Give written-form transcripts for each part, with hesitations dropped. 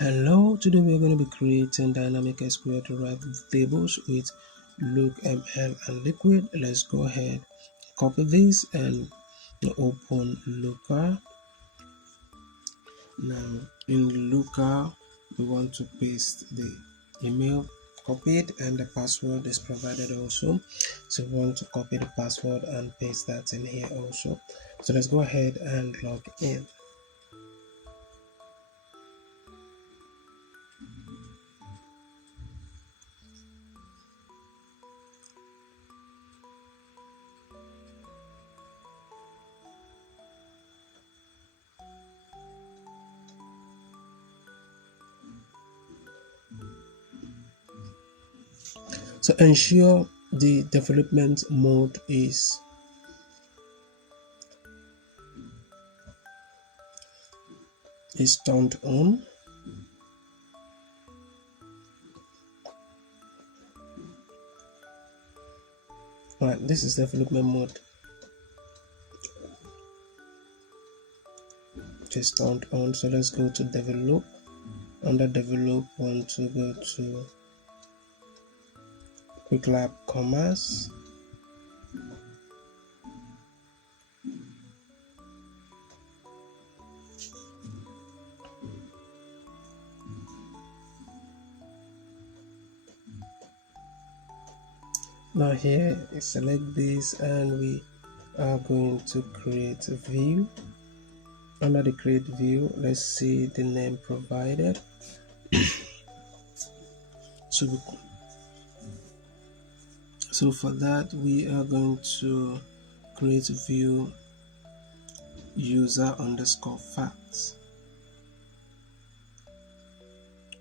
Hello, today we are going to be creating dynamic SQL derived tables with LookML and Liquid. Let's go ahead, copy this and open Looker. Now in Looker, we want to paste the email copied and the password is provided also. So we want to copy the password and paste that in here also. So let's go ahead and log in. So ensure the development mode is turned on. Alright, this is development mode. Is turned on. So let's go to develop. Under develop, want to go to quick lab commerce. Now here select this and we are going to create a view. Under the create view, let's see the name provided. So for that we are going to create view user underscore facts.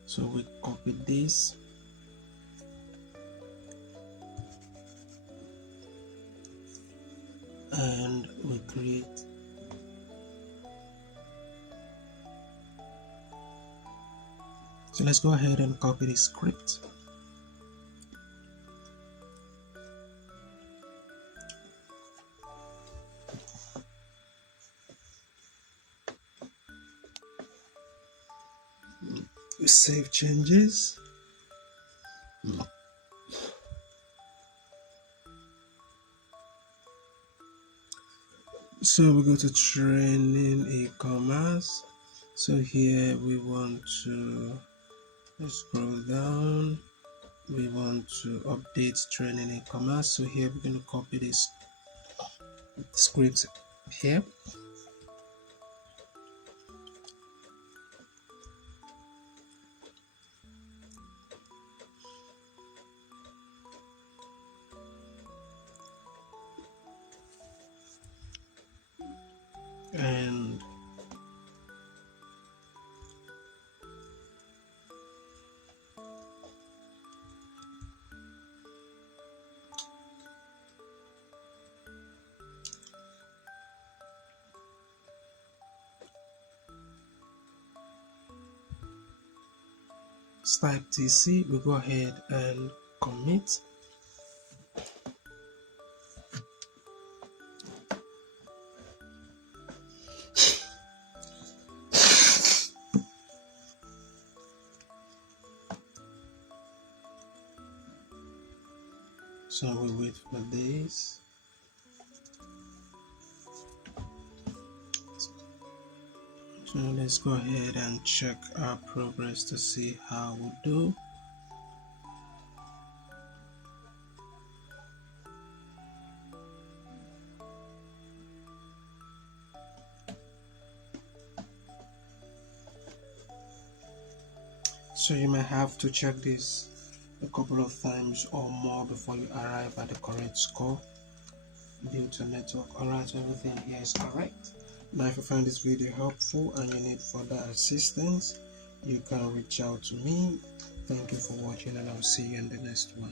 So we copy this and we create so let's go ahead and copy the script. We save changes. So we go to training e-commerce. So here we want to scroll down. We want to update training e-commerce. So here we're going to copy this script here. And type TC, we go ahead and commit. So we wait for this. So let's go ahead and check our progress to see how we do. So you might have to check this a couple of times or more before you arrive at the correct score due to network. Alright, so everything here is correct. Now if you find this video helpful and you need further assistance, you can reach out to me. Thank you for watching and I'll see you in the next one.